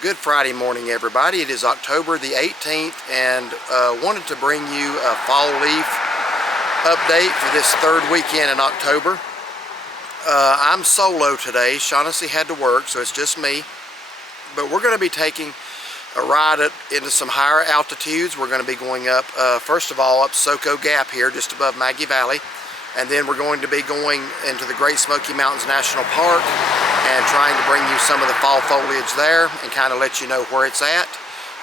Good Friday morning, everybody. It is October the 18th, and wanted to bring you a fall leaf update for this third weekend in October. I'm solo today. Shaughnessy had to work, so it's just me. But we're going to be taking a ride into some higher altitudes. We're going to be going up, first of all, up Smoky Gap here, just above Maggie Valley. And then we're going to be going into the Great Smoky Mountains National Park and trying to bring you some of the fall foliage there and kind of let you know where it's at,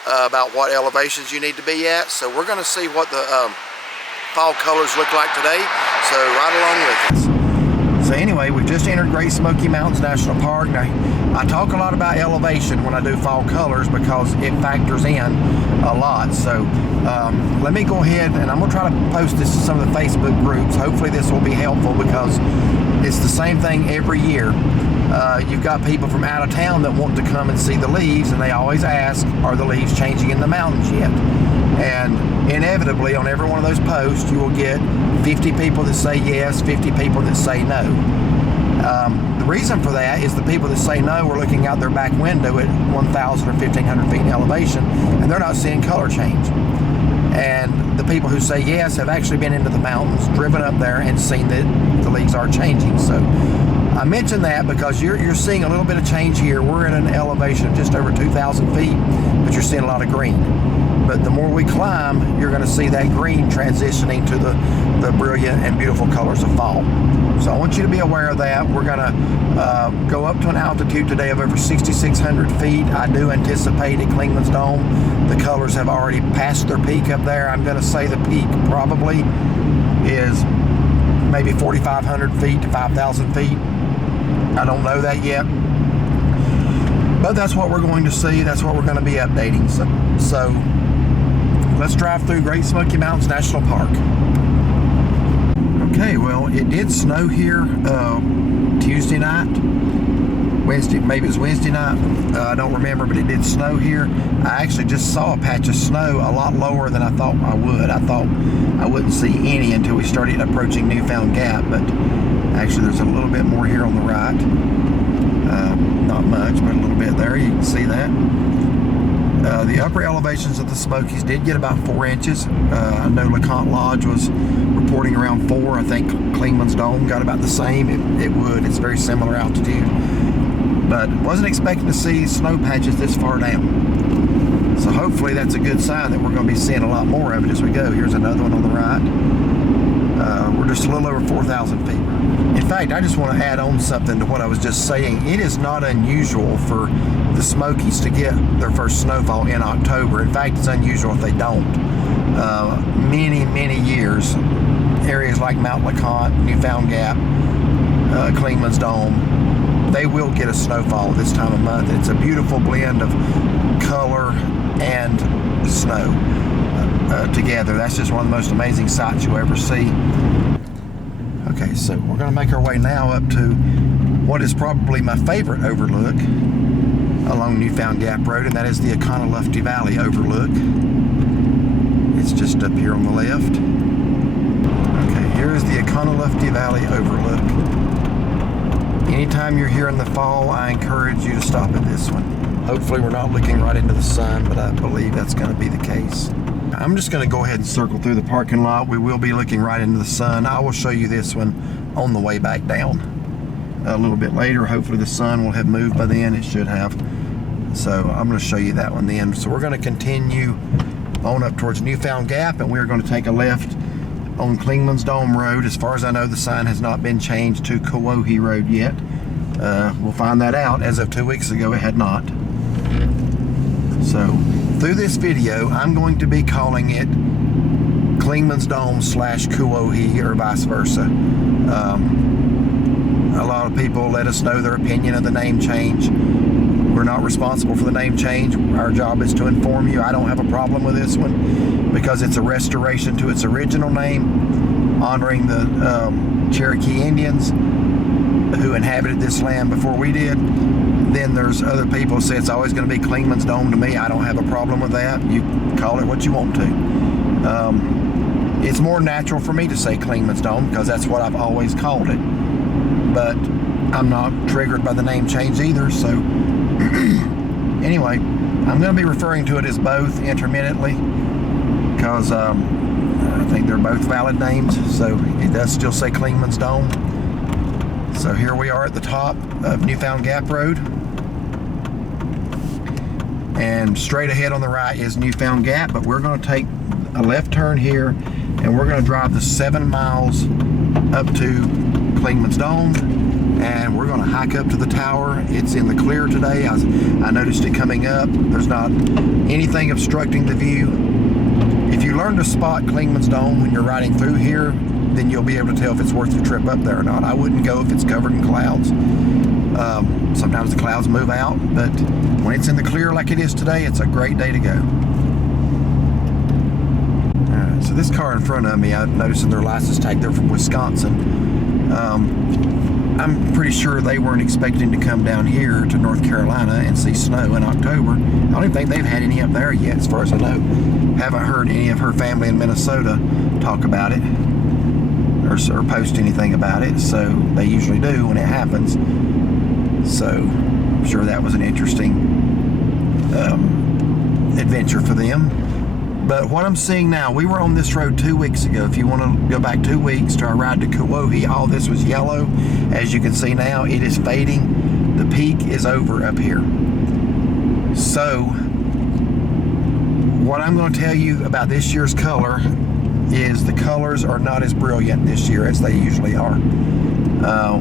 about what elevations you need to be at. So we're going to see what the fall colors look like today, so ride along with us. So anyway, we've just entered Great Smoky Mountains National Park. Now, I talk a lot about elevation when I do fall colors because it factors in a lot. So let me go ahead and I'm going to try to post this to some of the Facebook groups. Hopefully this will be helpful because it's the same thing every year. You've got people from out of town that want to come and see the leaves, and they always ask, are the leaves changing in the mountains yet? And inevitably on every one of those posts you will get 50 people that say yes, 50 people that say no. The reason for that is the people that say no are looking out their back window at 1,000 or 1,500 feet in elevation, and they're not seeing color change. And the people who say yes have actually been into the mountains, driven up there, and seen that the leaves are changing. So I mention that because you're seeing a little bit of change here. We're at an elevation of just over 2,000 feet, but you're seeing a lot of green. But the more we climb, you're going to see that green transitioning to the brilliant and beautiful colors of fall. So I want you to be aware of that. We're going to go up to an altitude today of over 6,600 feet. I do anticipate at Clingman's Dome, the colors have already passed their peak up there. I'm going to say the peak probably is maybe 4,500 feet to 5,000 feet. I don't know that yet. But that's what we're going to see. That's what we're going to be updating. So let's drive through Great Smoky Mountains National Park. Okay, well, it did snow here Tuesday night, Wednesday, maybe it was Wednesday night, I don't remember, but it did snow here. I actually just saw a patch of snow a lot lower than I thought I would. I thought I wouldn't see any until we started approaching Newfound Gap, but actually there's a little bit more here on the right. Not much, but a little bit there, you can see that. The upper elevations of the Smokies did get about 4 inches. I know LeConte Lodge was reporting around 4. I think Clingman's Dome got about the same. It's very similar altitude. But wasn't expecting to see snow patches this far down. So hopefully that's a good sign that we're going to be seeing a lot more of it as we go. Here's another one on the right. We're just a little over 4,000 feet. In fact, I just want to add on something to what I was just saying. It is not unusual for the Smokies to get their first snowfall in October. In fact, it's unusual if they don't. Many years, areas like Mount LeConte, Newfound Gap, Clingman's Dome, they will get a snowfall this time of month. It's a beautiful blend of color and snow together. That's just one of the most amazing sights you'll ever see. Okay, so we're going to make our way now up to what is probably my favorite overlook along Newfound Gap Road, and that is the Econolofty Valley overlook. It's just up here on the left. Okay, here is the Econolofty Valley overlook. Anytime you're here in the fall, I encourage you to stop at this one. Hopefully we're not looking right into the sun, but I believe that's going to be the case. I'm just going to go ahead and circle through the parking lot. We will be looking right into the sun. I will show you this one on the way back down a little bit later. Hopefully the sun will have moved by then. It should have. So I'm going to show you that one then. So we're going to continue on up towards Newfound Gap, and we're going to take a left on Clingman's Dome Road. As far as I know, the sign has not been changed to Kewohi Road yet. We'll find that out. As of 2 weeks ago, it had not. So through this video, I'm going to be calling it Clingman's Dome / Kewohi, or vice versa. A lot of people let us know their opinion of the name change. We're not responsible for the name change. Our job is to inform you. I don't have a problem with this one because it's a restoration to its original name, honoring the Cherokee Indians who inhabited this land before we did. Then there's other people who say it's always going to be Clingman's Dome. To me, I don't have a problem with that. You call it what you want to. It's more natural for me to say Clingman's Dome because that's what I've always called it. But I'm not triggered by the name change either, so Anyway, I'm going to be referring to it as both intermittently because I think they're both valid names. So it does still say Clingman's Dome. So here we are at the top of Newfound Gap Road. And straight ahead on the right is Newfound Gap, but we're going to take a left turn here and we're going to drive the 7 miles up to Clingman's Dome, and we're going to hike up to the tower. It's in the clear today. I noticed it coming up. There's not anything obstructing the view. If you learn to spot Clingman's Dome when you're riding through here, then you'll be able to tell if it's worth your trip up there or not. I wouldn't go if it's covered in clouds. Sometimes the clouds move out, but when it's in the clear like it is today, it's a great day to go. Alright, so this car in front of me, I've noticed in their license tag, they're from Wisconsin. I'm pretty sure they weren't expecting to come down here to North Carolina and see snow in October. I don't even think they've had any up there yet, as far as I know. Haven't heard any of her family in Minnesota talk about it or post anything about it, so they usually do when it happens. So I'm sure that was an interesting adventure for them. But what I'm seeing now, we were on this road 2 weeks ago. If you want to go back 2 weeks to our ride to Kewohi, all this was yellow. As you can see now, it is fading. The peak is over up here. So what I'm going to tell you about this year's color is the colors are not as brilliant this year as they usually are.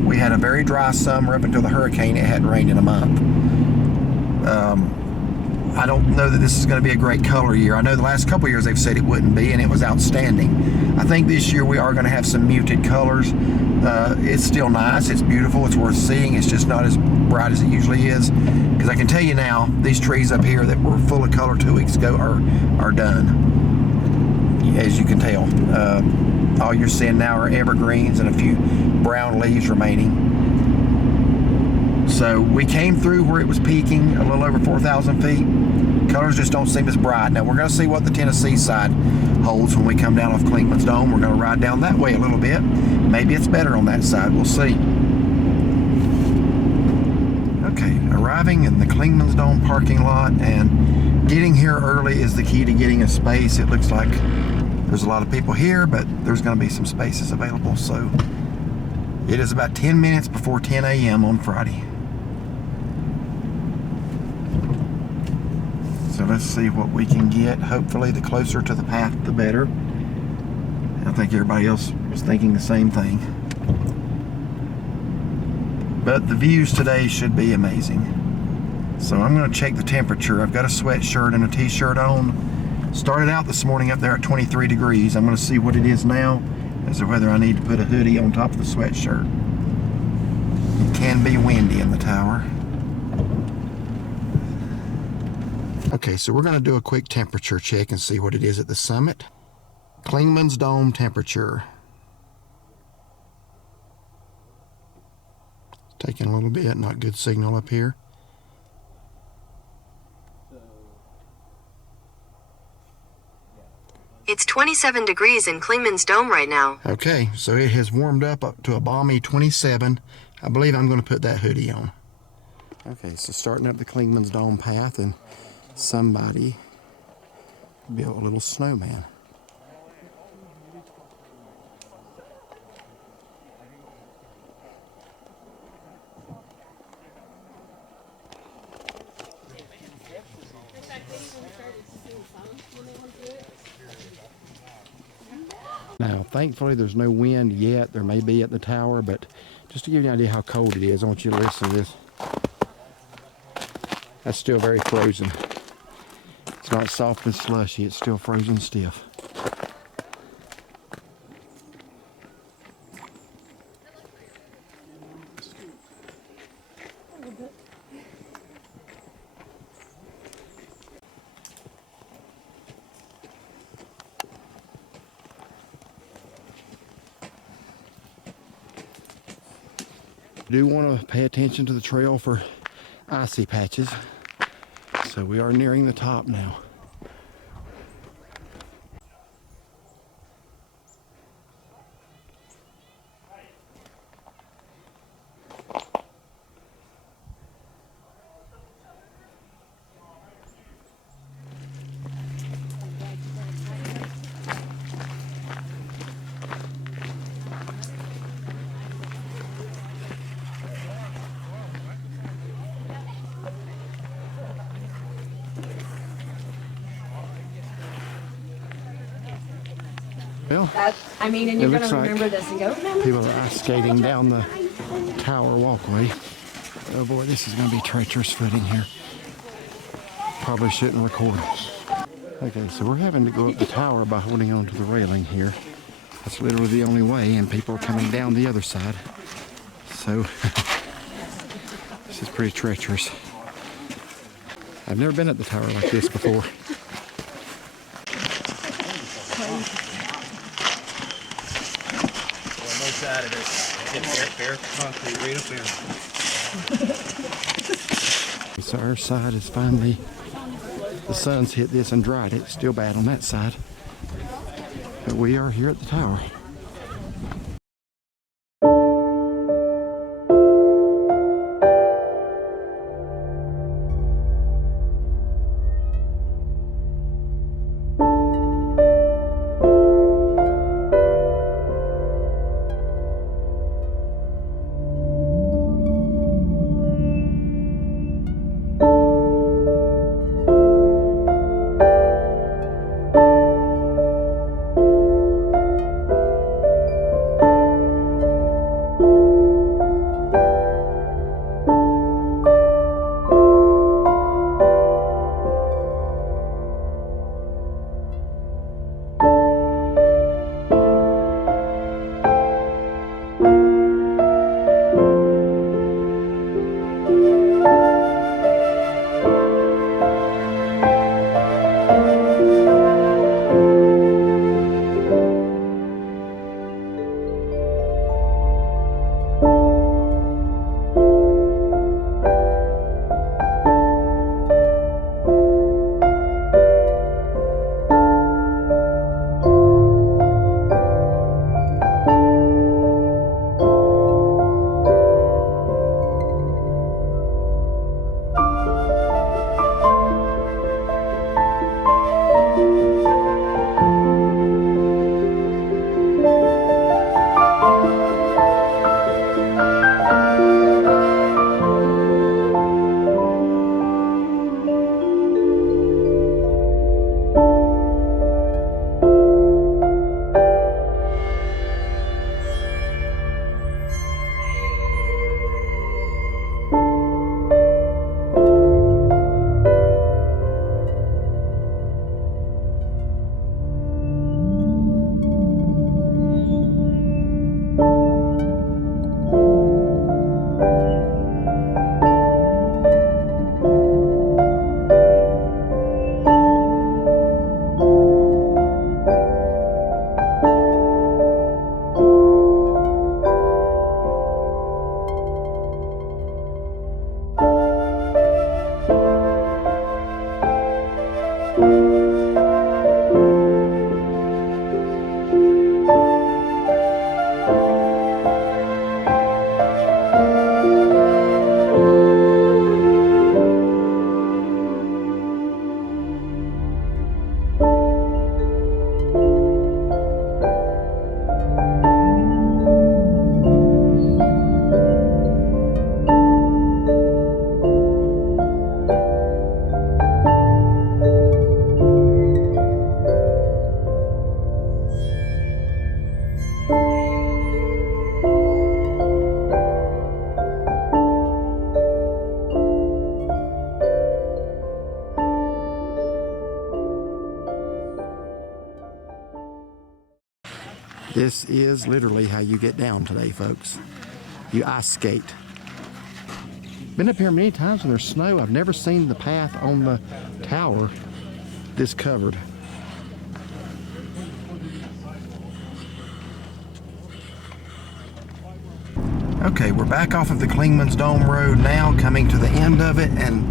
We had a very dry summer up until the hurricane. It hadn't rained in a month. I don't know that this is going to be a great color year. I know the last couple years they've said it wouldn't be, and it was outstanding. I think this year we are going to have some muted colors. It's still nice. It's beautiful. It's worth seeing. It's just not as bright as it usually is. Because I can tell you now, these trees up here that were full of color 2 weeks ago are done. As you can tell. All you're seeing now are evergreens and a few brown leaves remaining. So we came through where it was peaking, a little over 4,000 feet. Colors just don't seem as bright. Now we're going to see what the Tennessee side holds when we come down off Clingman's Dome. We're going to ride down that way a little bit. Maybe it's better on that side. We'll see. Okay, arriving in the Clingman's Dome parking lot, and getting here early is the key to getting a space. It looks like there's a lot of people here, but there's going to be some spaces available. So it is about 10 minutes before 10 a.m. on Friday. So let's see what we can get. Hopefully the closer to the path, the better. I think everybody else was thinking the same thing. But the views today should be amazing. So I'm going to check the temperature. I've got a sweatshirt and a t-shirt on. Started out this morning up there at 23 degrees. I'm going to see what it is now as to whether I need to put a hoodie on top of the sweatshirt. It can be windy in the tower. Okay, so we're going to do a quick temperature check and see what it is at the summit. Clingman's Dome temperature. Taking a little bit, not good signal up here. It's 27 degrees in Clingman's Dome right now. Okay, so it has warmed up to a balmy 27. I believe I'm going to put that hoodie on. Okay, so starting up the Clingman's Dome path, and somebody built a little snowman. Now, thankfully, there's no wind yet. There may be at the tower, but just to give you an idea how cold it is, I want you to listen to this. That's still very frozen. It's not soft and slushy. It's still frozen stiff. Do want to pay attention to the trail for icy patches. So we are nearing the top now. Well, I mean, and you're going looks to like remember this and go, remember people are ice skating down the tower walkway. Oh boy, this is going to be treacherous footing here. Probably shouldn't record. Okay, so we're having to go up the tower by holding on to the railing here. That's literally the only way, and people are coming down the other side. So, this is pretty treacherous. I've never been at the tower like this before. Side of it. It's bare concrete right up there. So our side is finally, the sun's hit this and dried it. It's still bad on that side. But we are here at the tower. This is literally how you get down today, folks. You ice skate. Been up here many times when there's snow. I've never seen the path on the tower this covered. Okay, we're back off of the Clingman's Dome Road now, coming to the end of it, and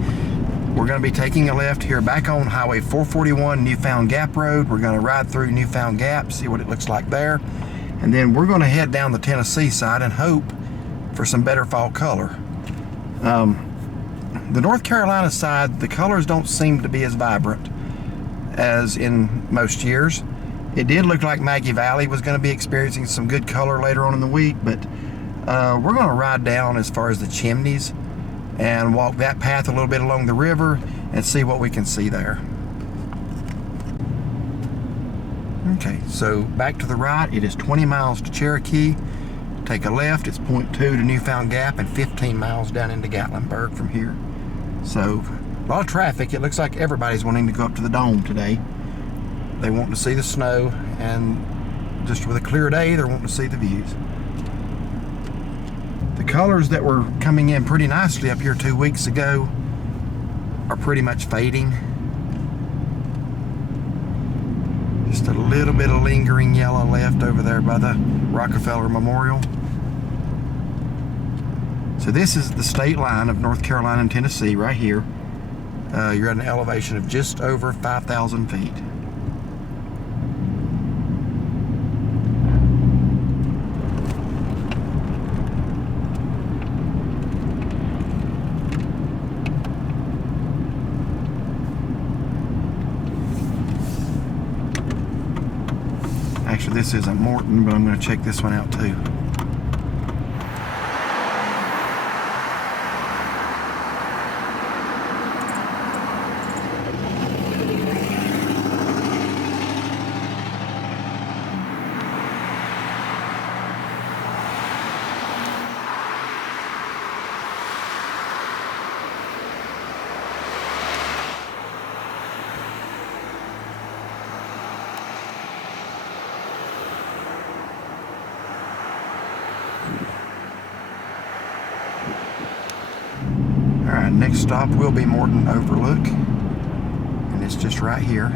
we're going to be taking a left here back on Highway 441 Newfound Gap Road. We're going to ride through Newfound Gap, see what it looks like there, and then we're going to head down the Tennessee side and hope for some better fall color. The North Carolina side, the colors don't seem to be as vibrant as in most years. It did look like Maggie Valley was going to be experiencing some good color later on in the week, but we're going to ride down as far as the Chimneys and walk that path a little bit along the river and see what we can see there. Okay, so back to the right, it is 20 miles to Cherokee. Take a left, it's 0.2 to Newfound Gap, and 15 miles down into Gatlinburg from here. So, a lot of traffic. It looks like everybody's wanting to go up to the Dome today. They want to see the snow, and just with a clear day, they're wanting to see the views. The colors that were coming in pretty nicely up here 2 weeks ago are pretty much fading. Just a little bit of lingering yellow left over there by the Rockefeller Memorial. So this is the state line of North Carolina and Tennessee right here. You're at an elevation of just over 5,000 feet. Actually, this isn't Morton, but I'm going to check this one out too. Alright, next stop will be Morton Overlook, and it's just right here.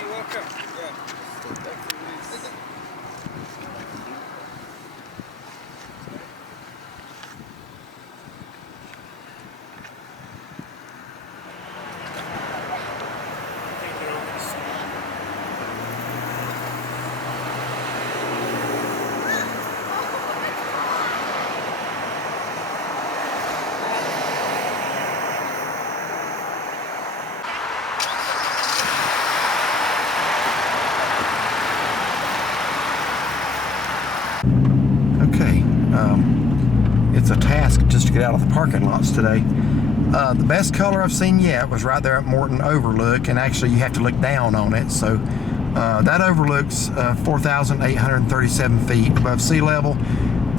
You're welcome. Yeah. It's a task just to get out of the parking lots today. The best color I've seen yet was right there at Morton Overlook, and actually you have to look down on it. So that overlooks 4,837 feet above sea level.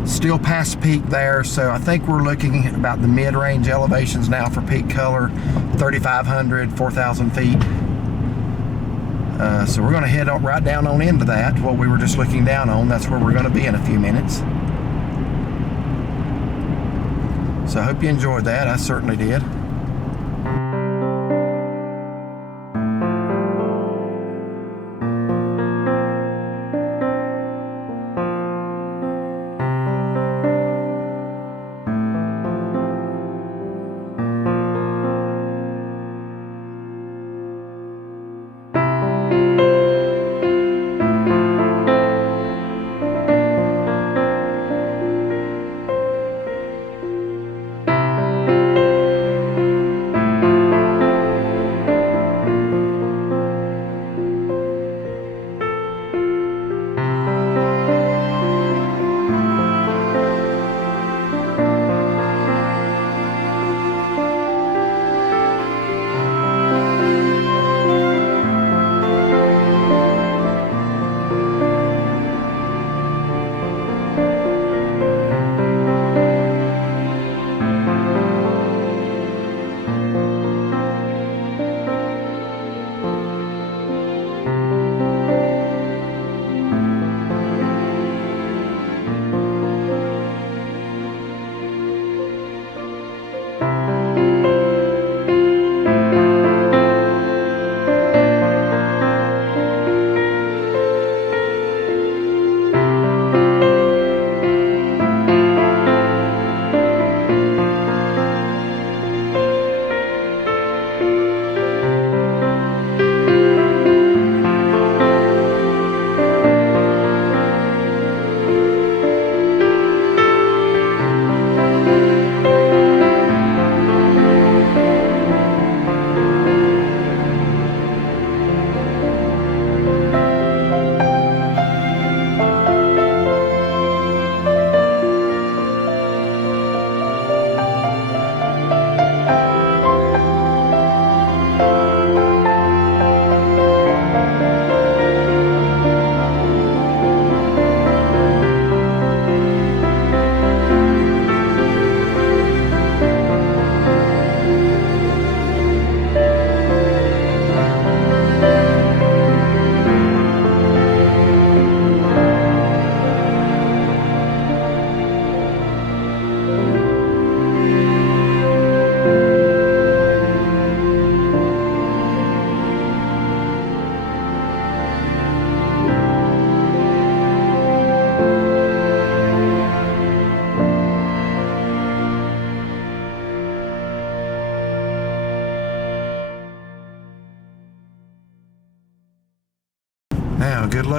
Still past peak there, so I think we're looking at about the mid-range elevations now for peak color, 3,500, 4,000 feet. So we're going to head up right down on into that, what we were just looking down on. That's where we're going to be in a few minutes. So I hope you enjoyed that. I certainly did.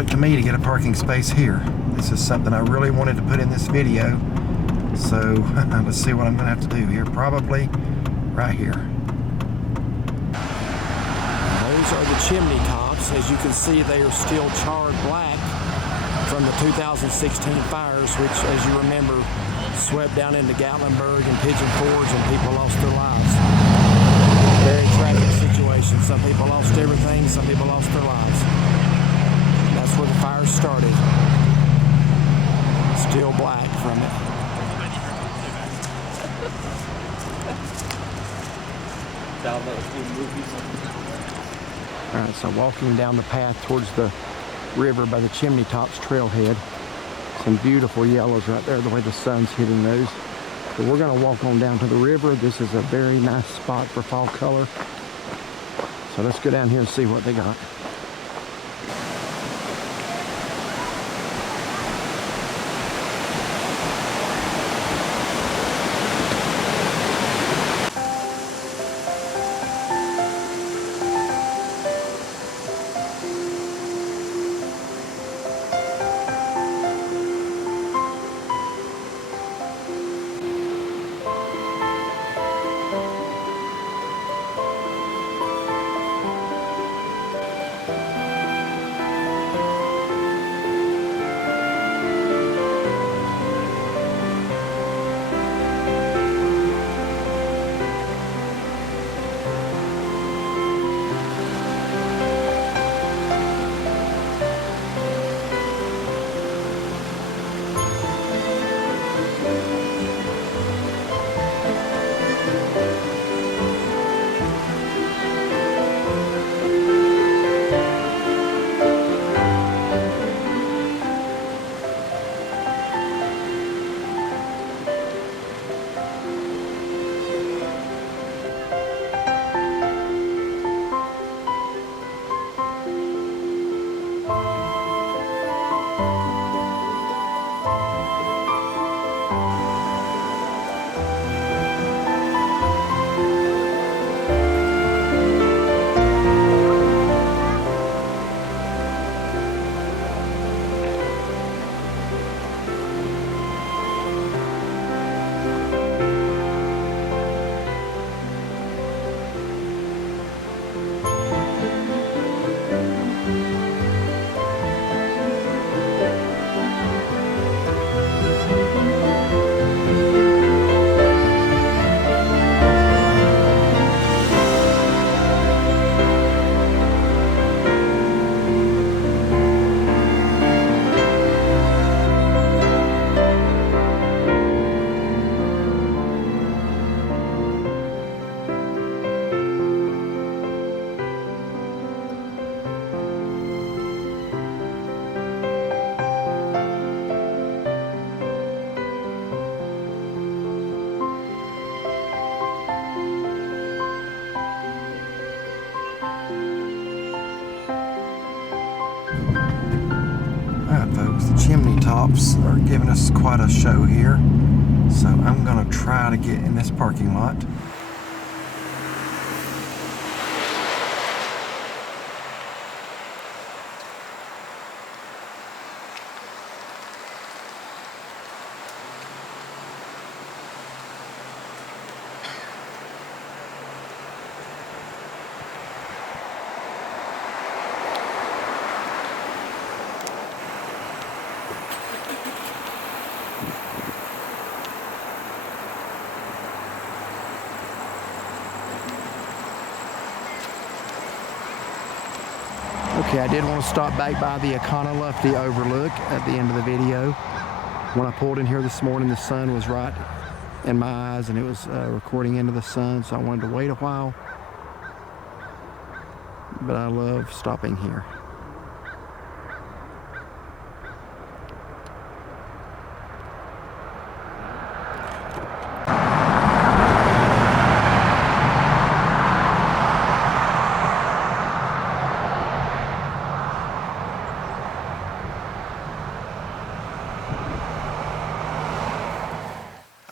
luck to me to get a parking space here. This is something I really wanted to put in this video. So let's see what I'm gonna have to do here. Probably right here. Those are the chimney tops. As you can see, they are still charred black from the 2016 fires, which, as you remember, swept down into Gatlinburg and Pigeon Forge, and people lost their lives. Very tragic situation. Some people lost everything, some people lost their lives. That's where the fire started. Still black from it. Alright, so walking down the path towards the river by the Chimney Tops trailhead. Some beautiful yellows right there, the way the sun's hitting those. So we're going to walk on down to the river. This is a very nice spot for fall color. So let's go down here and see what they got. Alright folks, the Chimney Tops are giving us quite a show here. So I'm going to try to get in this parking lot. Okay, I did want to stop back by the Morton Overlook at the end of the video. When I pulled in here this morning, the sun was right in my eyes and it was recording into the sun, so I wanted to wait a while. But I love stopping here.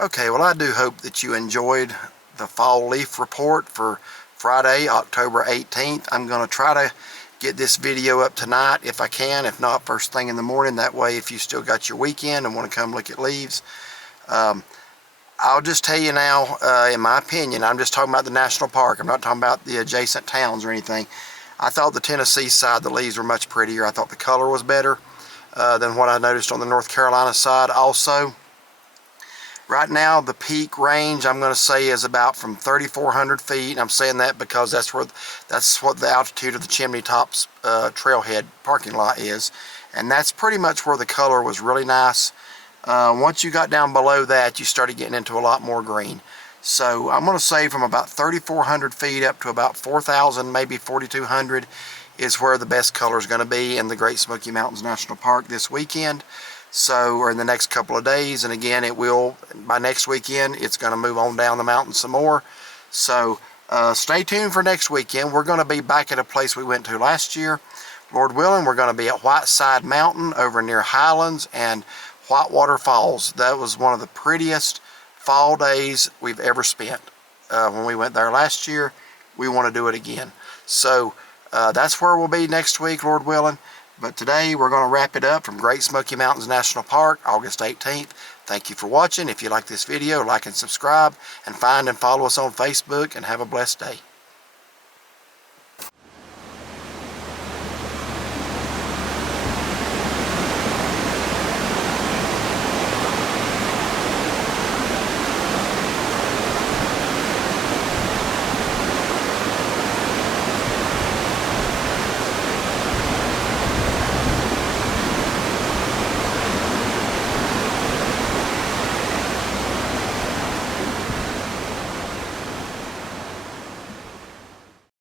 Okay, well I do hope that you enjoyed the fall leaf report for Friday, October 18th. I'm going to try to get this video up tonight if I can, if not first thing in the morning. That way, if you still got your weekend and want to come look at leaves. I'll just tell you now, in my opinion, I'm just talking about the national park. I'm not talking about the adjacent towns or anything. I thought the Tennessee side, the leaves were much prettier. I thought the color was better than what I noticed on the North Carolina side. Also, right now the peak range I'm going to say is about from 3,400 feet. And I'm saying that because that's what the altitude of the Chimney Tops trailhead parking lot is, and that's pretty much where the color was really nice. Once you got down below that, you started getting into a lot more green. So I'm going to say from about 3,400 feet up to about 4,000, maybe 4,200 is where the best color is going to be in the Great Smoky Mountains National Park this weekend. So, or in the next couple of days, and again, it will, by next weekend, it's going to move on down the mountain some more. So stay tuned for next weekend. We're going to be back at a place we went to last year. Lord willing, we're going to be at Whiteside Mountain over near Highlands and Whitewater Falls. That was one of the prettiest fall days we've ever spent. When we went there last year, we want to do it again. So that's where we'll be next week, Lord willing. But today we're going to wrap it up from Great Smoky Mountains National Park, August 18th. Thank you for watching. If you like this video, like and subscribe, and find and follow us on Facebook, and have a blessed day.